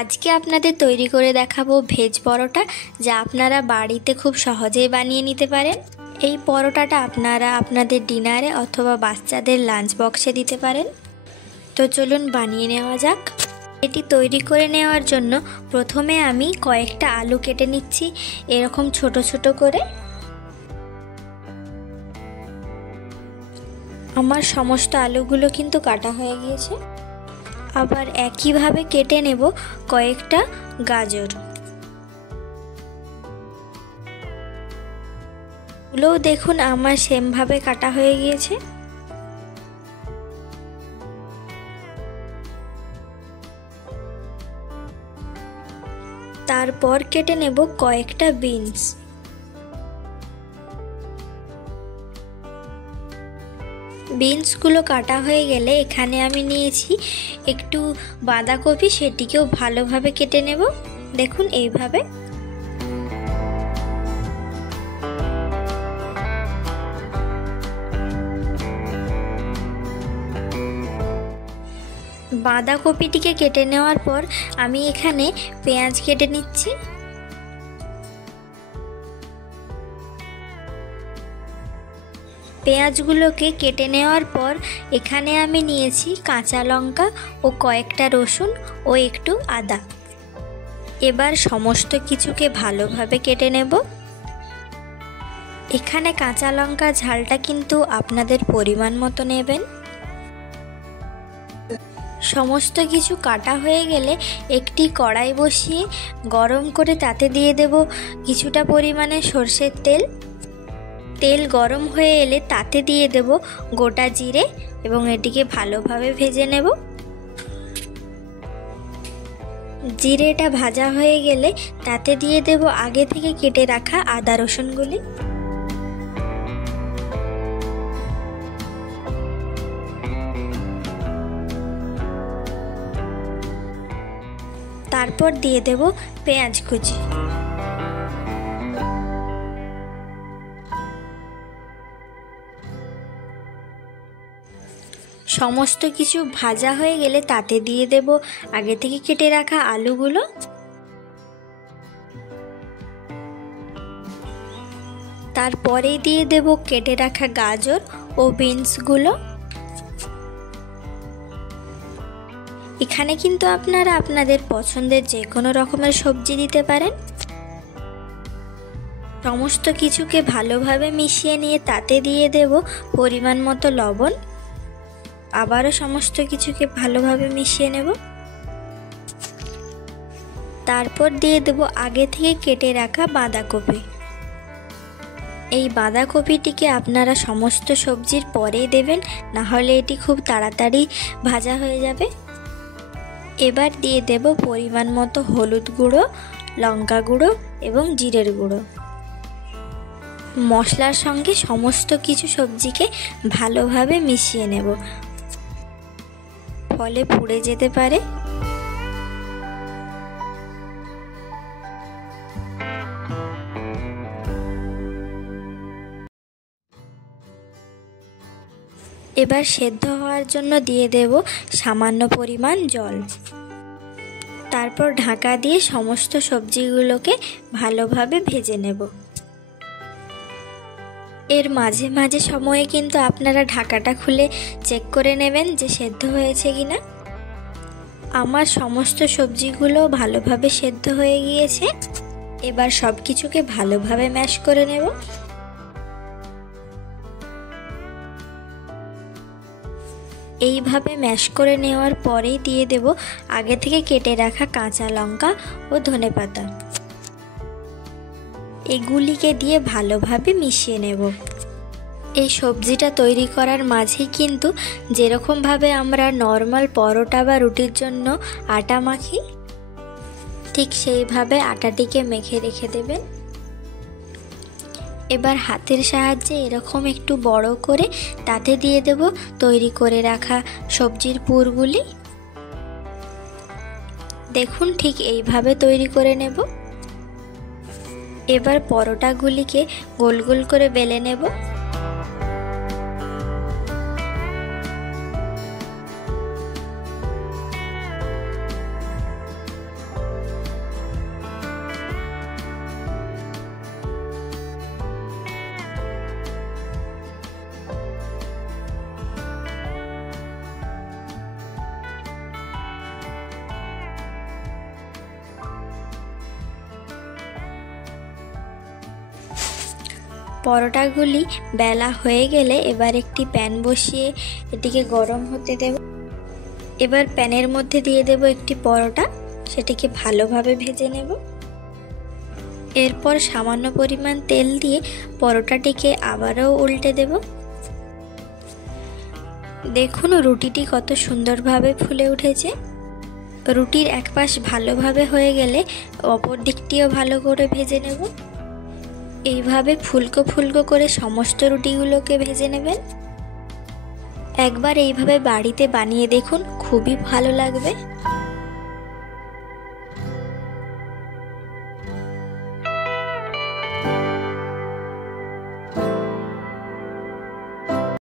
আজকে আপনাদের তৈরি করে দেখাবো ভেজ পরোটা, যা আপনারা বাড়িতে খুব সহজেই বানিয়ে নিতে পারেন। এই পরোটাটা আপনারা আপনাদের ডিনারে অথবা বাচ্চাদের লাঞ্চ বক্সে দিতে পারেন। তো চলুন বানিয়ে নেওয়া যাক। এটি তৈরি করে নেওয়ার জন্য প্রথমে আমি কয়েকটা আলু কেটে নিচ্ছি এরকম ছোট ছোট করে। আমার সমস্ত আলুগুলো কিন্তু কাটা হয়ে গিয়েছে। আবার একইভাবে কেটে নেব কয়েকটা গাজর। ওগুলোও দেখুন আমার সেমভাবে কাটা হয়ে গিয়েছে। তারপর কেটে নেব কয়েকটা বিনস। বিনসগুলো কাটা হয়ে গেলে এখানে আমি নিয়েছি একটু বাঁধাকপি, সেটিকেও ভালোভাবে কেটে নেব। দেখুন এইভাবে। বাঁধাকপিটিকে কেটে নেওয়ার পর আমি এখানে পেঁয়াজ কেটে নিচ্ছি। পেঁয়াজগুলোকে কেটে নেওয়ার পর এখানে আমি নিয়েছি কাঁচা লঙ্কা ও কয়েকটা রসুন ও একটু আদা। এবার সমস্ত কিছুকে ভালোভাবে কেটে নেব। এখানে কাঁচা লঙ্কা ঝালটা কিন্তু আপনাদের পরিমাণ মতো নেবেন। সমস্ত কিছু কাটা হয়ে গেলে একটি কড়াই বসিয়ে গরম করে তাতে দিয়ে দেব কিছুটা পরিমাণে সরষের তেল। তেল গরম হয়ে এলে তাতে দিয়ে দেব গোটা জিরে এবং এটিকে ভালোভাবে ভেজে নেব। জিরেটা ভাজা হয়ে গেলে তাতে দিয়ে দেব আগে থেকে কেটে রাখা আদা রসুনগুলি। তারপর দিয়ে দেব পেঁয়াজ কুচি। সমস্ত কিছু ভাজা হয়ে গেলে তাতে দিয়ে দেব আগে থেকে কেটে রাখা আলুগুলো। তারপরে দিয়ে দেব কেটে রাখা গাজর ও বিনসগুলো। এখানে কিন্তু আপনারা আপনাদের পছন্দের যে কোনো রকমের সবজি দিতে পারেন। সমস্ত কিছুকে ভালোভাবে মিশিয়ে নিয়ে তাতে দিয়ে দেব পরিমাণ মতো লবণ। আবারও সমস্ত কিছুকে ভালোভাবে মিশিয়ে নেব। তারপর দিয়ে দেব আগে থেকে কেটে রাখা বাঁধাকপি। এই বাঁধাকপিটিকে আপনারা সমস্ত সবজির পরেই দেবেন, না হলে এটি খুব তাড়াতাড়ি ভাজা হয়ে যাবে। এবার দিয়ে দেব পরিমাণ মতো হলুদ গুঁড়ো, লঙ্কা গুঁড়ো এবং জিরের গুঁড়ো। মশলার সঙ্গে সমস্ত কিছু সবজিকে ভালোভাবে মিশিয়ে নেব, ফলে পুড়ে যেতে পারে। এবার সেদ্ধ হওয়ার জন্য দিয়ে দেব সামান্য পরিমাণ জল। তারপর ঢাকা দিয়ে সমস্ত সবজিগুলোকে ভালোভাবে ভেজে নেব। এর মাঝে মাঝে সময়ে কিন্তু আপনারা ঢাকাটা খুলে চেক করে নেবেন যে সেদ্ধ হয়েছে কিনা। আমার সমস্ত সবজিগুলো ভালোভাবে সেদ্ধ হয়ে গিয়েছে। এবার সব কিছুকে ভালোভাবে ম্যাশ করে নেব। এইভাবে ম্যাশ করে নেওয়ার পরেই দিয়ে দেব আগে থেকে কেটে রাখা কাঁচা লঙ্কা ও ধনেপাতা। এগুলিকে দিয়ে ভালোভাবে মিশিয়ে নেব। এই সবজিটা তৈরি করার মাঝেই কিন্তু যেরকমভাবে আমরা নর্মাল পরোটা বা রুটির জন্য আটা মাখি, ঠিক সেইভাবে আটাটিকে মেখে রেখে দেবেন। এবার হাতের সাহায্যে এরকম একটু বড় করে তাতে দিয়ে দেব তৈরি করে রাখা সবজির পুরগুলি। দেখুন ঠিক এইভাবে তৈরি করে নেব। এবার পরোটাগুলিকে গোল গোল করে বেলে নেব। পরোটাগুলি বেলা হয়ে গেলে এবার একটি প্যান বসিয়ে এটিকে গরম হতে দেব। এবার প্যানের মধ্যে দিয়ে দেব একটি পরোটা, সেটিকে ভালোভাবে ভেজে নেব। এরপর সামান্য পরিমাণ তেল দিয়ে পরোটাটিকে আবারও উল্টে দেব। দেখুন রুটিটি কত সুন্দরভাবে ফুলে উঠেছে। রুটির এক পাশ ভালোভাবে হয়ে গেলে অপর দিকটিও ভালো করে ভেজে নেব। এইভাবে ফুলকো ফুলকো করে সমস্ত রুটিগুলোকে ভেজে নেবেন। একবার এইভাবে বাড়িতে বানিয়ে দেখুন, খুবই ভালো লাগবে।